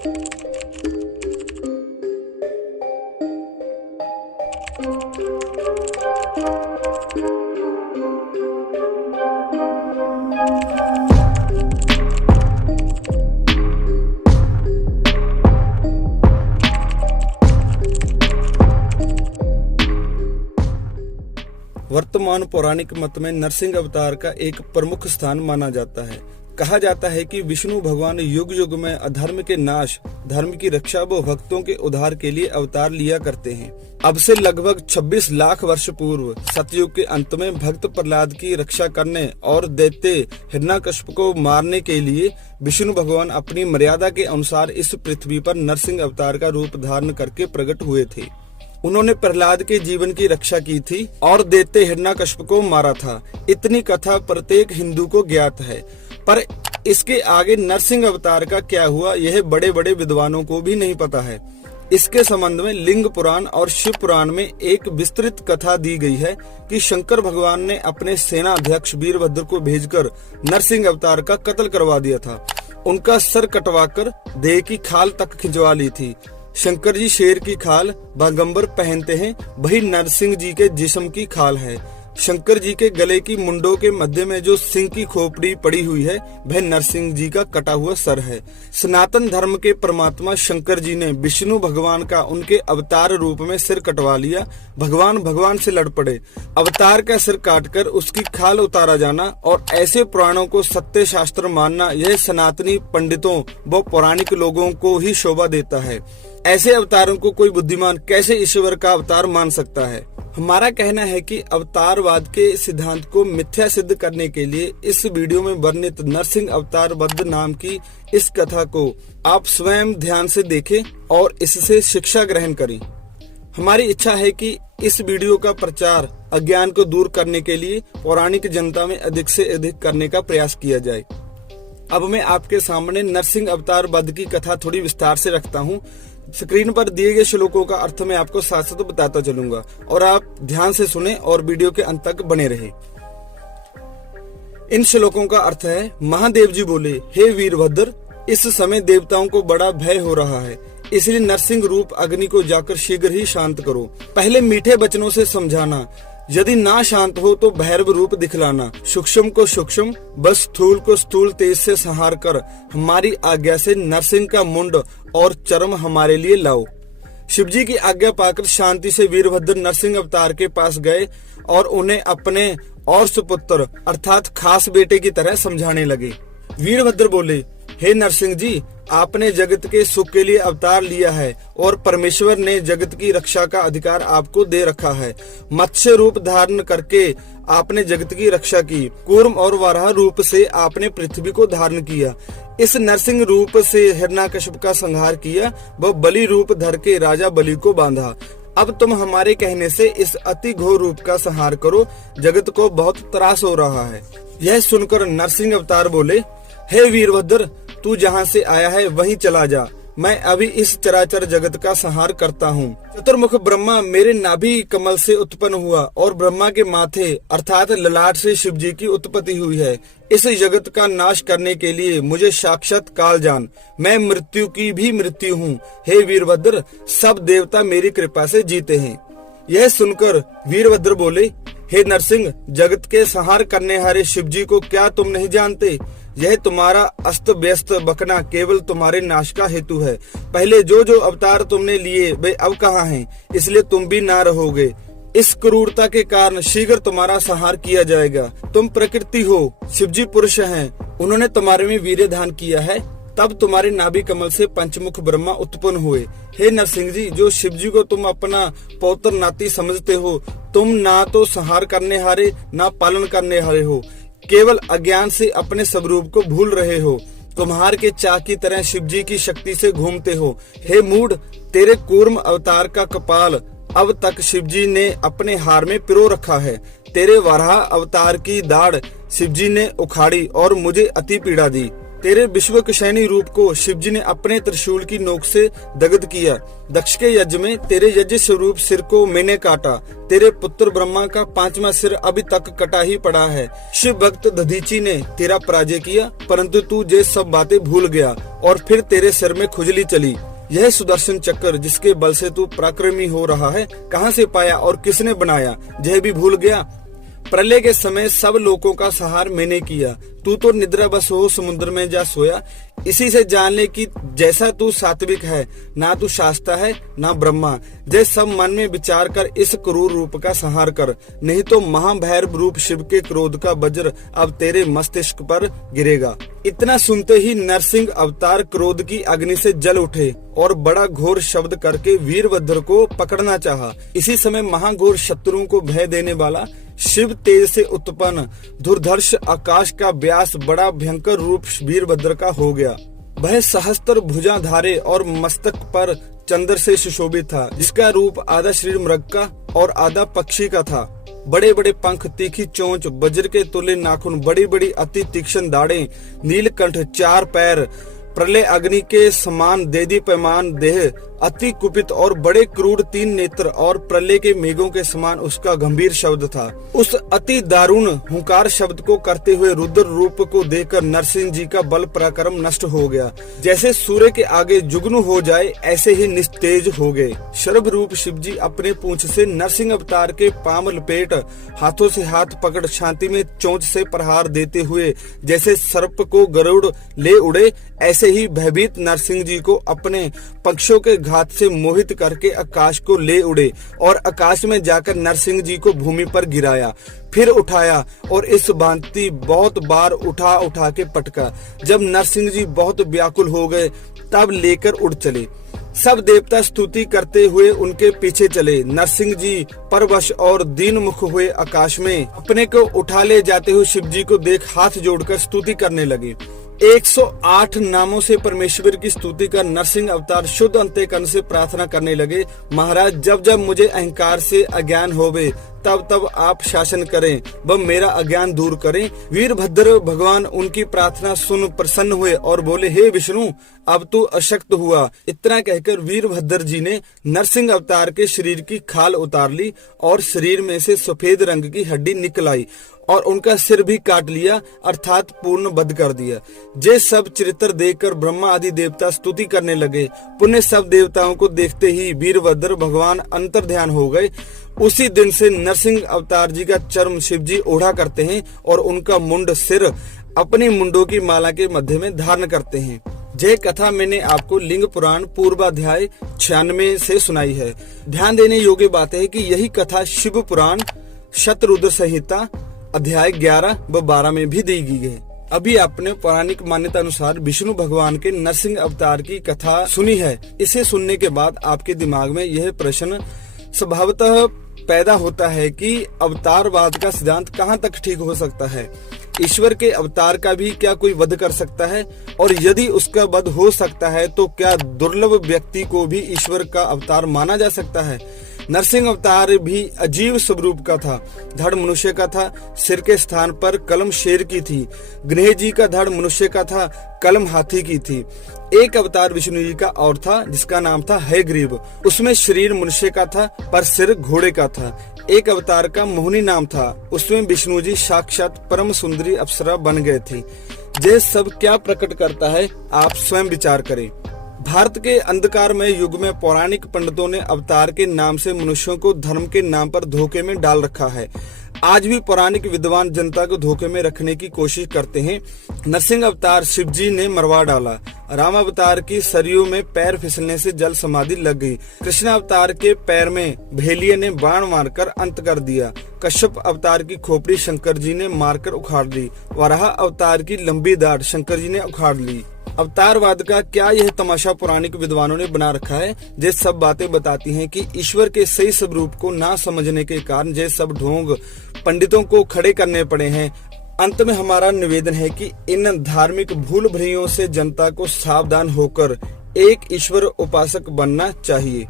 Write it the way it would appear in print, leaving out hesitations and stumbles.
वर्तमान पौराणिक मत में नरसिंह अवतार का एक प्रमुख स्थान माना जाता है। कहा जाता है कि विष्णु भगवान युग युग में अधर्म के नाश, धर्म की रक्षा व भक्तों के उद्धार के लिए अवतार लिया करते हैं। अब से लगभग 26 लाख वर्ष पूर्व सतयुग के अंत में भक्त प्रहलाद की रक्षा करने और दैत्य हिरण्यकश्यप को मारने के लिए विष्णु भगवान अपनी मर्यादा के अनुसार इस पृथ्वी पर नरसिंह अवतार का रूप धारण करके प्रकट हुए थे। उन्होंने प्रहलाद के जीवन की रक्षा की थी और दैत्य हिरण्यकश्यप को मारा था। इतनी कथा प्रत्येक हिंदू को ज्ञात है, पर इसके आगे नरसिंह अवतार का क्या हुआ यह बड़े बड़े विद्वानों को भी नहीं पता है। इसके संबंध में लिंग पुराण और शिव पुराण में एक विस्तृत कथा दी गई है कि शंकर भगवान ने अपने सेना अध्यक्ष वीरभद्र को भेजकर नरसिंह अवतार का कत्ल करवा दिया था। उनका सर कटवाकर देह की खाल तक खिंचवा ली थी। शंकर जी शेर की खाल बागंबर पहनते हैं, वही नरसिंह जी के जिस्म की खाल है। शंकर जी के गले की मुंडों के मध्य में जो सिंह की खोपड़ी पड़ी हुई है वह नरसिंह जी का कटा हुआ सर है। सनातन धर्म के परमात्मा शंकर जी ने विष्णु भगवान का उनके अवतार रूप में सिर कटवा लिया। भगवान से लड़ पड़े। अवतार का सिर काटकर उसकी खाल उतारा जाना और ऐसे पुराणों को सत्य शास्त्र मानना, यह सनातनी पंडितों व पौराणिक लोगों को ही शोभा देता है। ऐसे अवतारों को कोई बुद्धिमान कैसे ईश्वर का अवतार मान सकता है। हमारा कहना है कि अवतारवाद के सिद्धांत को मिथ्या सिद्ध करने के लिए इस वीडियो में वर्णित नरसिंह अवतार बद्ध नाम की इस कथा को आप स्वयं ध्यान से देखें और इससे शिक्षा ग्रहण करें। हमारी इच्छा है कि इस वीडियो का प्रचार अज्ञान को दूर करने के लिए पौराणिक जनता में अधिक से अधिक करने का प्रयास किया जाए। अब मैं आपके सामने नरसिंह अवतार बद्ध की कथा थोड़ी विस्तार से रखता हूँ। स्क्रीन पर दिए गए श्लोकों का अर्थ मैं आपको साथ साथ बताता चलूंगा और आप ध्यान से सुने और वीडियो के अंत तक बने रहे। इन श्लोकों का अर्थ है, महादेव जी बोले, हे वीरभद्र, इस समय देवताओं को बड़ा भय हो रहा है, इसलिए नरसिंह रूप अग्नि को जाकर शीघ्र ही शांत करो। पहले मीठे वचनों से समझाना, यदि ना शांत हो तो भैरव रूप दिखलाना। सूक्ष्म को सूक्ष्म, बस स्थूल को स्थूल तेज से संहार कर हमारी आज्ञा से नरसिंह का मुंड और चर्म हमारे लिए लाओ। शिवजी की आज्ञा पाकर शांति से वीरभद्र नरसिंह अवतार के पास गए और उन्हें अपने और सुपुत्र अर्थात खास बेटे की तरह समझाने लगे। वीरभद्र बोले, हे नरसिंह जी, आपने जगत के सुख के लिए अवतार लिया है और परमेश्वर ने जगत की रक्षा का अधिकार आपको दे रखा है। मत्स्य रूप धारण करके आपने जगत की रक्षा की। कूर्म और वराह रूप से आपने पृथ्वी को धारण किया। इस नरसिंह रूप से हिरण्यकश्यप का संहार किया व बलि रूप धर के राजा बलि को बांधा। अब तुम हमारे कहने से इस अति घोर रूप का संहार करो, जगत को बहुत त्रास हो रहा है। यह सुनकर नरसिंह अवतार बोले, हे वीरभद्र, तू जहाँ से आया है वहीं चला जा, मैं अभी इस चराचर जगत का संहार करता हूँ। चतुर्मुख ब्रह्मा मेरे नाभि कमल से उत्पन्न हुआ और ब्रह्मा के माथे अर्थात ललाट से शिव जी की उत्पत्ति हुई है। इस जगत का नाश करने के लिए मुझे साक्षात काल जान, मैं मृत्यु की भी मृत्यु हूँ। हे वीरभद्र, सब देवता मेरी कृपा से जीते हैं। यह सुनकर वीरभद्र बोले, हे नरसिंह, जगत के संहार करने हारे शिव जी को क्या तुम नहीं जानते? यह तुम्हारा अस्त व्यस्त बकना केवल तुम्हारे नाश का हेतु है। पहले जो जो अवतार तुमने लिए वे अब कहाँ हैं, इसलिए तुम भी ना रहोगे। इस क्रूरता के कारण शीघ्र तुम्हारा संहार किया जाएगा। तुम प्रकृति हो, शिवजी पुरुष हैं, उन्होंने तुम्हारे में वीर्य दान किया है, तब तुम्हारे नाभि कमल से पंचमुख ब्रह्मा उत्पन्न हुए। हे नरसिंह जी, जो शिवजी को तुम अपना पौत्र नाती समझते हो, तुम ना तो संहार करने हारे ना पालन करने हारे हो, केवल अज्ञान से अपने स्वरूप को भूल रहे हो। तुम्हार के चाह की तरह शिवजी की शक्ति से घूमते हो। हे मूढ़, तेरे कूर्म अवतार का कपाल अब तक शिवजी ने अपने हार में पिरो रखा है। तेरे वराह अवतार की दाढ़ शिवजी ने उखाड़ी और मुझे अति पीड़ा दी। तेरे विश्वक्षैणी रूप को शिवजी ने अपने त्रिशूल की नोक से दग्ध किया। दक्ष के यज्ञ में तेरे यज्ञ स्वरूप सिर को मैंने काटा। तेरे पुत्र ब्रह्मा का 5वां सिर अभी तक कटा ही पड़ा है। शिव भक्त दधीची ने तेरा पराजय किया, परंतु तू ये सब बातें भूल गया और फिर तेरे सिर में खुजली चली। यह सुदर्शन चक्र जिसके बल से तू पराक्रमी हो रहा है, कहाँ से पाया और किसने बनाया, यह भी भूल गया। प्रलय के समय सब लोगों का संहार मैंने किया। तू तो निद्रा बस हो समुद्र में जा सोया। इसी से जान ले कि जैसा तू सात्विक है, ना तू शास्ता है ना ब्रह्मा। जय सब मन में विचार कर इस क्रूर रूप का संहार कर, नहीं तो महाभैरव रूप शिव के क्रोध का वज्र अब तेरे मस्तिष्क पर गिरेगा। इतना सुनते ही नरसिंह अवतार क्रोध की अग्नि से जल उठे और बड़ा घोर शब्द करके वीरभद्र को पकड़ना चाहा। इसी समय महाघोर शत्रुओं को भय देने वाला शिव तेज से उत्पन्न दुर्धर्ष आकाश का व्यास बड़ा भयंकर रूप वीरभद्र का हो गया। वह सहस्त्र भुजाधारे और मस्तक पर चंद्र से सुशोभित था, जिसका रूप आधा शरीर मृग का और आधा पक्षी का था। बड़े बड़े पंख, तीखी चोंच, वज्र के तुल्य नाखून, बड़ी बड़ी अति तीक्ष्ण दाढ़ें, नीलकंठ, 4 पैर, प्रलय अग्नि के समान देदीप्यमान देह, अति कुपित और बड़े क्रूर 3 नेत्र और प्रलय के मेघों के समान उसका गंभीर शब्द था। उस अति दारुण हुंकार शब्द को करते हुए रुद्र रूप को देखकर नरसिंह जी का बल पराक्रम नष्ट हो गया। जैसे सूर्य के आगे जुगनू हो जाए, ऐसे ही निस्तेज हो गए। शर्भ रूप शिव जी अपने पूंछ से नरसिंह अवतार के पांव लपेट, हाथों से हाथ पकड़ छाती में चोंच से प्रहार देते हुए जैसे सर्प को गरुड़ ले उड़े, ऐसे ही भयभीत नरसिंह जी को अपने पक्षों के घात से मोहित करके आकाश को ले उड़े और आकाश में जाकर नरसिंह जी को भूमि पर गिराया, फिर उठाया और इस भांति बहुत बार उठा उठा के पटका। जब नरसिंह जी बहुत व्याकुल हो गए, तब लेकर उड़ चले। सब देवता स्तुति करते हुए उनके पीछे चले। नरसिंह जी परवश और दीन मुख हुए आकाश में अपने को उठा ले जाते हुए शिव जी को देख हाथ जोड़कर स्तुति करने लगे। 108 नामों से परमेश्वर की स्तुति कर नरसिंह अवतार शुद्ध अंतःकरण से प्रार्थना करने लगे, महाराज जब जब मुझे अहंकार से अज्ञान होवे, तब तब आप शासन करें व मेरा अज्ञान दूर करें। वीरभद्र भगवान उनकी प्रार्थना सुन प्रसन्न हुए और बोले, हे विष्णु, अब तू अशक्त हुआ। इतना कहकर वीरभद्र जी ने नरसिंह अवतार के शरीर की खाल उतार ली और शरीर में से सफेद रंग की हड्डी निकल आई और उनका सिर भी काट लिया, अर्थात पूर्ण वध कर दिया। जे सब चरित्र देखकर ब्रह्मा आदि देवता स्तुति करने लगे। पुण्य सब देवताओं को देखते ही वीरभद्र भगवान अंतर ध्यान हो गए। उसी दिन से नरसिंह अवतार जी का चर्म शिव जी ओढ़ा करते हैं और उनका मुंड सिर अपनी मुंडों की माला के मध्य में धारण करते हैं। यह कथा मैंने आपको लिंग पुराण पूर्वाध्याय 96 से सुनाई है। ध्यान देने योग्य बात है कि यही कथा शिव पुराण शतरुद्र संहिता अध्याय 11 व 12 में भी दी गई है। अभी आपने पौराणिक मान्यता अनुसार विष्णु भगवान के नरसिंह अवतार की कथा सुनी है। इसे सुनने के बाद आपके दिमाग में यह प्रश्न स्वभावतः पैदा होता है कि अवतारवाद का सिद्धांत कहाँ तक ठीक हो सकता है। ईश्वर के अवतार का भी क्या कोई वध कर सकता है, और यदि उसका वध हो सकता है तो क्या दुर्लभ व्यक्ति को भी ईश्वर का अवतार माना जा सकता है। नरसिंह अवतार भी अजीब स्वरूप का था। धड़ मनुष्य का था, सिर के स्थान पर कलम शेर की थी। गृह जी का धड़ मनुष्य का था, कलम हाथी की थी। एक अवतार विष्णु जी का और था, जिसका नाम था हयग्रीव। उसमें शरीर मनुष्य का था पर सिर घोड़े का था। एक अवतार का मोहिनी नाम था, उसमें विष्णु जी साक्षात परम सुंदरी अप्सरा बन गए थे। यह सब क्या प्रकट करता है, आप स्वयं विचार करें। भारत के अंधकारमय युग में पौराणिक पंडितों ने अवतार के नाम से मनुष्यों को धर्म के नाम पर धोखे में डाल रखा है। आज भी पौराणिक विद्वान जनता को धोखे में रखने की कोशिश करते हैं। नरसिंह अवतार शिव जी ने मरवा डाला। राम अवतार की सरयू में पैर फिसलने से जल समाधि लग गई। कृष्ण अवतार के पैर में भेलिये ने बाण मारकर अंत कर दिया। कश्यप अवतार की खोपड़ी शंकर जी ने मारकर उखाड़ ली। वराह अवतार की लंबी दाढ़ शंकर जी ने उखाड़ ली। अवतारवाद का क्या यह तमाशा पौराणिक विद्वानों ने बना रखा है। ये सब बातें बताती हैं कि ईश्वर के सही स्वरूप को ना समझने के कारण ये सब ढोंग पंडितों को खड़े करने पड़े हैं। अंत में हमारा निवेदन है कि इन धार्मिक भूल भ्रांतियों से जनता को सावधान होकर एक ईश्वर उपासक बनना चाहिए।